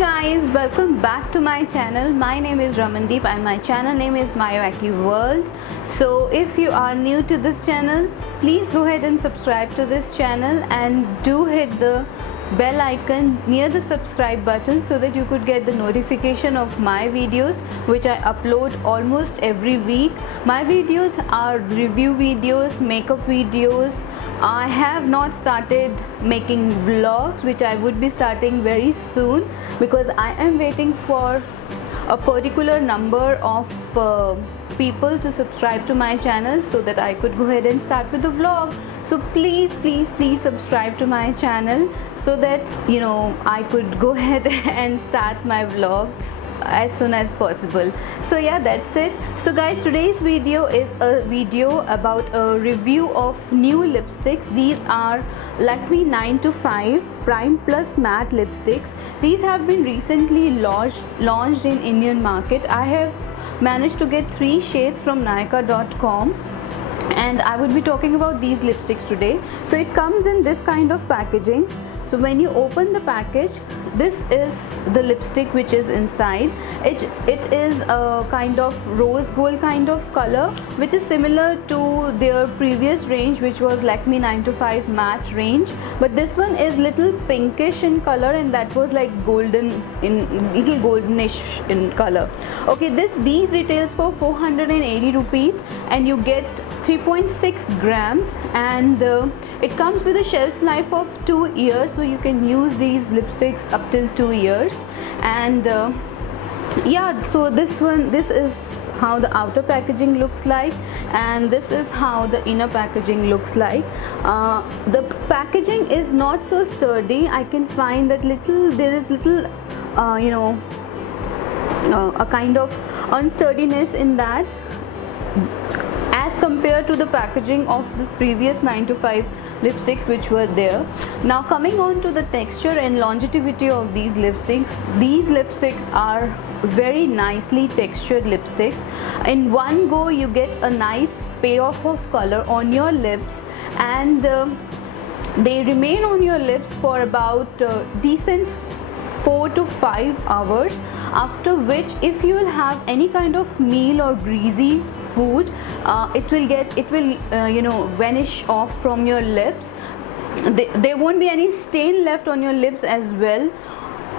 guys, welcome back to my channel. My name is Ramandeep and my channel name is Mayuaki World. So if you are new to this channel, please go ahead and subscribe to this channel and do hit the bell icon near the subscribe button so that you could get the notification of my videos which I upload almost every week. My videos are review videos, makeup videos. I have not started making vlogs, which I would be starting very soon because I am waiting for a particular number of people to subscribe to my channel so that I could go ahead and start with the vlog. So please subscribe to my channel so that I could go ahead and start my vlogs as soon as possible. So yeah, that's it. So guys, today's video is a video about a review of new lipsticks. These are Lakme 9to5 Prime Plus Matte lipsticks. These have been recently launched in Indian market. I have managed to get 3 shades from Nykaa.com and I would be talking about these lipsticks today. So it comes in this kind of packaging. So when you open the package, this is the lipstick which is inside. It is a kind of rose gold kind of color which is similar to their previous range, which was Lakme 9to5 matte range, but this one is little pinkish in color and that was like golden, in little goldenish in color. Okay, these retails for 480 rupees and you get 3.6 grams and it comes with a shelf life of 2 years, so you can use these lipsticks up till 2 years. And yeah, so this is how the outer packaging looks like and this is how the inner packaging looks like. The packaging is not so sturdy. I can find that there is little a kind of unsturdiness in that as compared to the packaging of the previous 9to5 lipsticks which were there. Now coming on to the texture and longevity of these lipsticks are very nicely textured lipsticks. In one go you get a nice payoff of color on your lips and they remain on your lips for about decent 4 to 5 hours, after which if you will have any kind of meal or greasy food, it will vanish off from your lips. There won't be any stain left on your lips as well.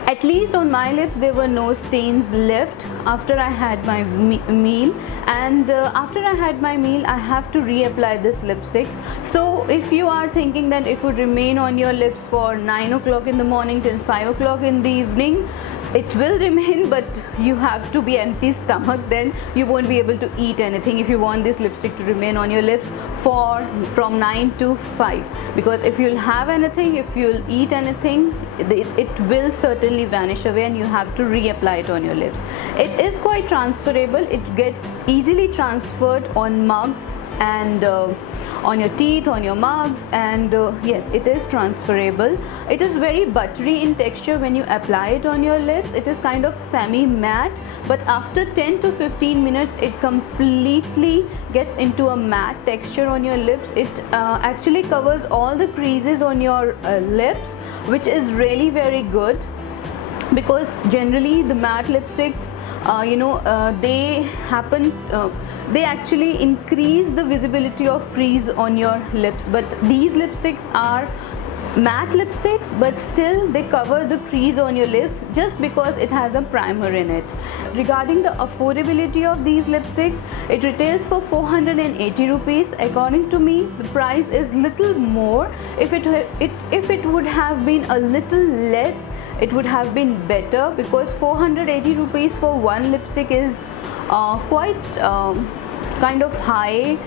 At least on my lips there were no stains left after I had my meal, and after I had my meal I have to reapply this lipstick. So if you are thinking that it would remain on your lips for 9 o'clock in the morning till 5 o'clock in the evening, it will remain, but you have to be empty stomach, then you won't be able to eat anything if you want this lipstick to remain on your lips from 9 to 5, because if you'll have anything, if you'll eat anything, it will certainly vanish away and you have to reapply it on your lips. It is quite transferable. It gets easily transferred on mugs and on your teeth, on your mugs, and yes, it is transferable. It is very buttery in texture when you apply it on your lips. It is kind of semi matte, but after 10 to 15 minutes it completely gets into a matte texture on your lips. It actually covers all the creases on your lips, which is really very good, because generally the matte lipsticks they actually increase the visibility of crease on your lips, but these lipsticks are matte lipsticks, but still they cover the crease on your lips just because it has a primer in it. Regarding the affordability of these lipsticks, it retails for 480 rupees. According to me, the price is little more. If it would have been a little less, it would have been better, because 480 rupees for one lipstick is quite kind of high.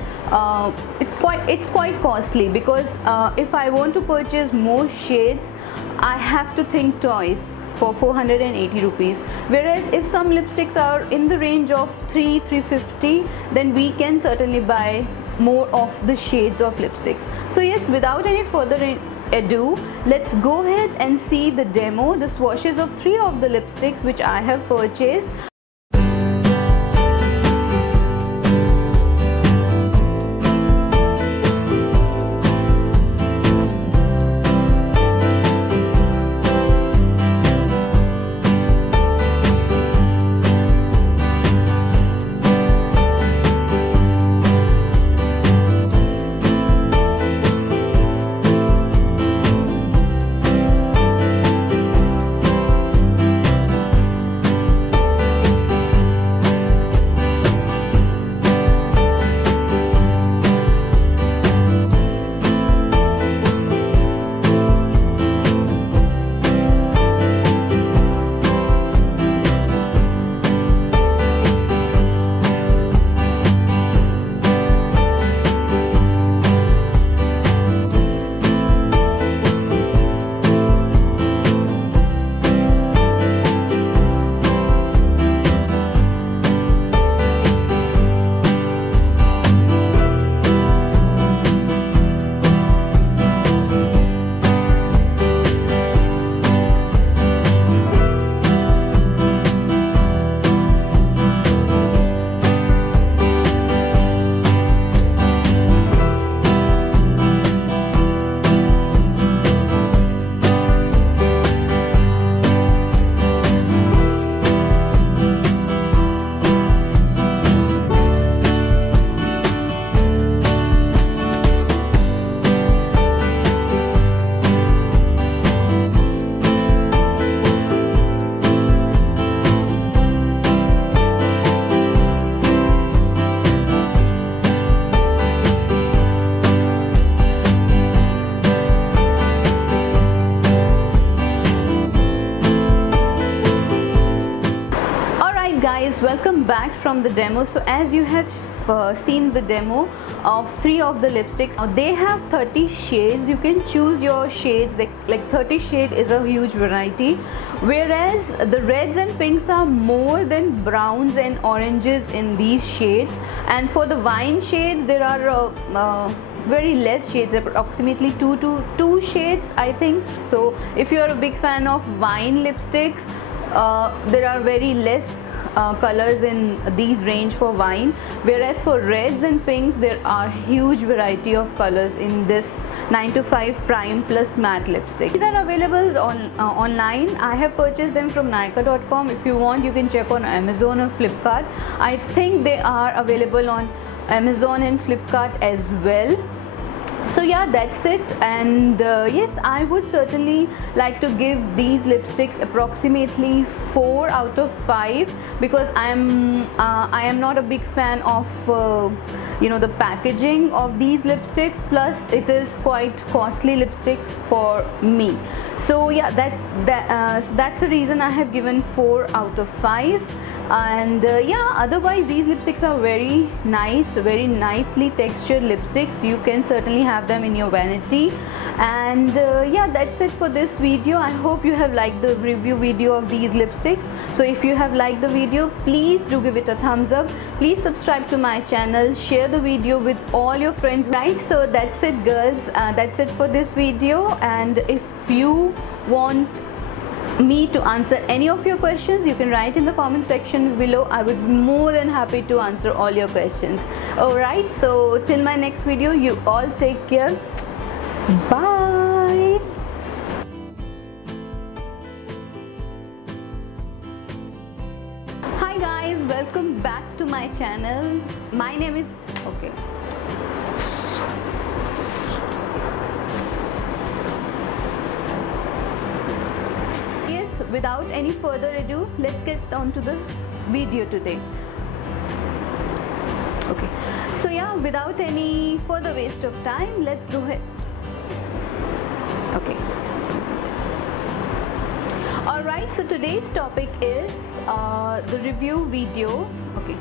It's quite costly, because if I want to purchase more shades, I have to think twice for 480 rupees, whereas if some lipsticks are in the range of 350, then we can certainly buy more of the shades of lipsticks. So yes, without any further ado, let's go ahead and see the demo, the swatches of 3 of the lipsticks which I have purchased. guys, welcome back from the demo. So as you have seen the demo of 3 of the lipsticks, now they have 30 shades. You can choose your shades, like 30 shade is a huge variety, whereas the reds and pinks are more than browns and oranges in these shades. And for the wine shades, there are very less shades, approximately 2 shades, I think. So if you are a big fan of wine lipsticks, there are very less colors in these range for wine, whereas for reds and pinks there are huge variety of colors in this 9to5 Prime Plus Matte lipstick. These are available on online. I have purchased them from Nykaa.com. If you want, you can check on Amazon or Flipkart. I think they are available on Amazon and Flipkart as well. So yeah, that's it. And yes, I would certainly like to give these lipsticks approximately 4 out of 5, because I am not a big fan of the packaging of these lipsticks, plus it is quite costly lipsticks for me. So yeah, that's the reason I have given 4 out of 5. And yeah, otherwise these lipsticks are very nice, very nicely textured lipsticks. You can certainly have them in your vanity. And yeah, that's it for this video. I hope you have liked the review video of these lipsticks. So if you have liked the video, please do give it a thumbs up. Please subscribe to my channel, share the video with all your friends. Right, so that's it girls, that's it for this video. And if you want me to answer any of your questions, you can write in the comment section below. I would be more than happy to answer all your questions. Alright, so till my next video, you all take care. Bye. Hi guys, welcome back to my channel. My name is Without any further ado, let's get on to the video today. Okay, so yeah, without any further waste of time, let's go ahead. Okay. Alright, so today's topic is the review video. Okay.